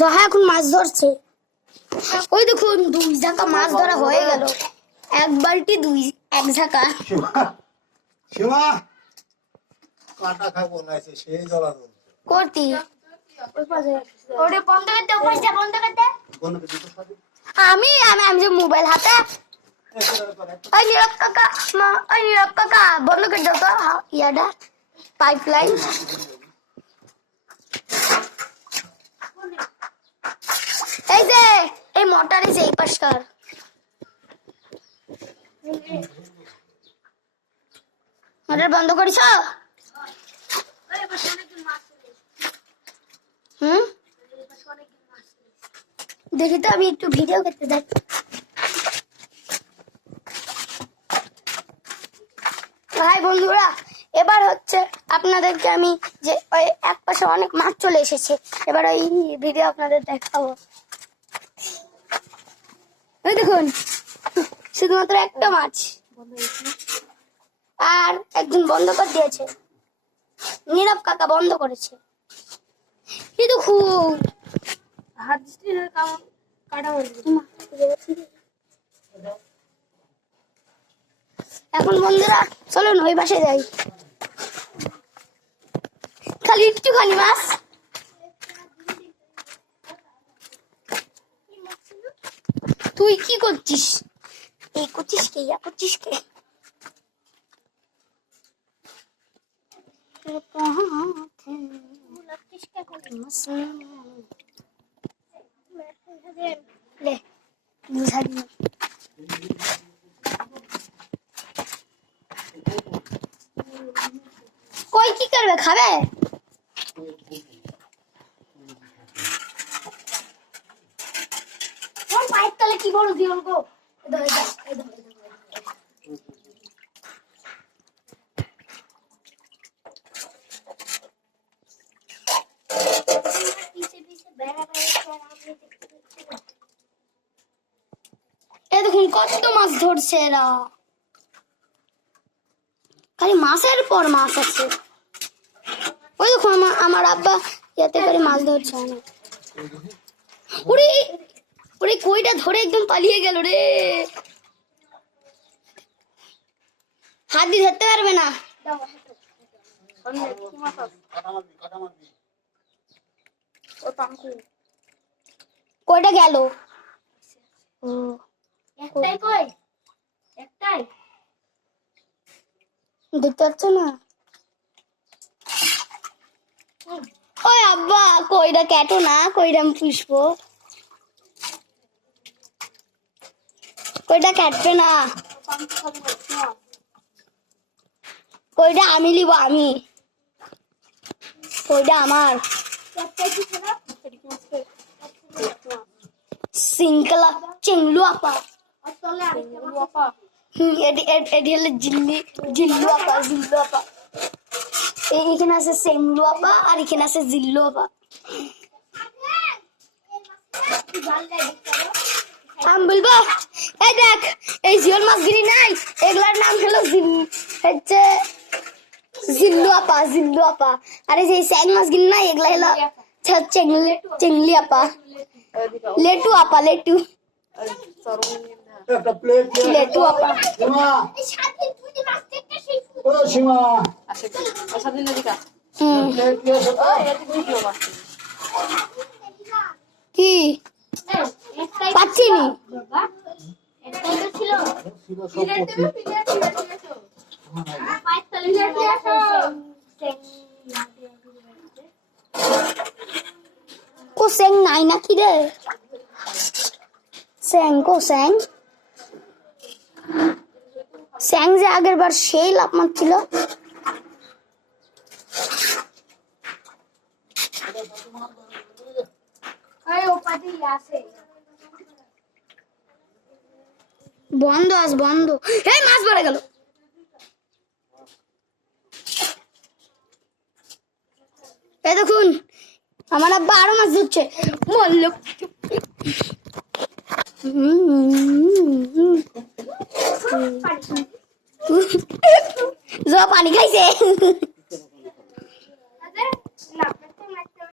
জহা এখন মাছ ধরছে। ওই দেখুন 2 ঝাঁকা মাছ ধরা হয়ে গেল। 1 বালতি 1 ঝাঁকা। শিমা কাটা খাবো না সেই জ্বলা করতি ওরে বন্ধ করতে, ওপাশটা বন্ধ করতে। আমি যে মোবাইল হাতে। ওই নীরব কাকা বন্ধ করে দাও তো ইয়াটা পাইপলাইন। এই যে এই মোটর এই যে এই পাশকার মোটর বন্ধ করিস। দেখি তো, আমি একটু ভিডিও করতে যাই। ভাই বন্ধুরা, এবার হচ্ছে আপনাদেরকে আমি যে ওই এক পাশে অনেক মাছ চলে এসেছে, এবার ওই ভিডিও আপনাদের দেখাবো। ওই দেখুন শুধুমাত্র একটা মাছ, আর একজন বন্ধ করে দিয়েছে। নীরব কাকা বন্ধ করেছে। এই দেখুন হাত কাটা। এখন বন্ধুরা চলুন ওই পাশে যাই। খালি একটুখানি মাছ। তুই কি করছিস? এই করছিস কে? ইয়া করছিস কে? কই কি করবে? খাবে? পায়ের তলে কি বড় দিও গো। এই দেখুন কত মাছ ধরছে এরা। খালি মাছের পর মাছ আছে। ওই দেখুন আমার আব্বা ইয়াতে করে মাছ ধরছে অনেক। ওরে ওরে কইটা ধরে একদম পালিয়ে গেল রে। হাত দিয়ে ধরতে পারবে না। কইটা গেল? একটাই কই? একটাই দেখতে পাচ্ছ না? ওই আব্বা কইটা কেটো না, কইটা আমি পুষবো। কইটা কাটবে না, কইটা আমি নিব। আমি কইটা আমার। সিঙ্কলা চিংলু আপা। এটি হলো জিল্লু আপা। এইখানে আছে সেমলু আপা, আর এখানে আছে জিল্লু আপা। আমি বলবো এই দেখ এই জিওল মাছগিরি নাই, এগুলার নাম হলো হচ্ছে জিল্লু আপা। আর এই যে স্যাং মাছগিরি নাই, এগুলা হলো চেংলি আপা। লেটু আপা। লেটু আপা। কি পাচ্ছি নি। কো স্যাং নাই নাকি রে? স্যাং যে আগের বার সেই লাভ মারছিল। বন্ধ বন্ধ। এই মাছ বেড়ে গেল। এই দেখুন আমার আব্বা আরো মাছ ধরছে। পানি খাইছে।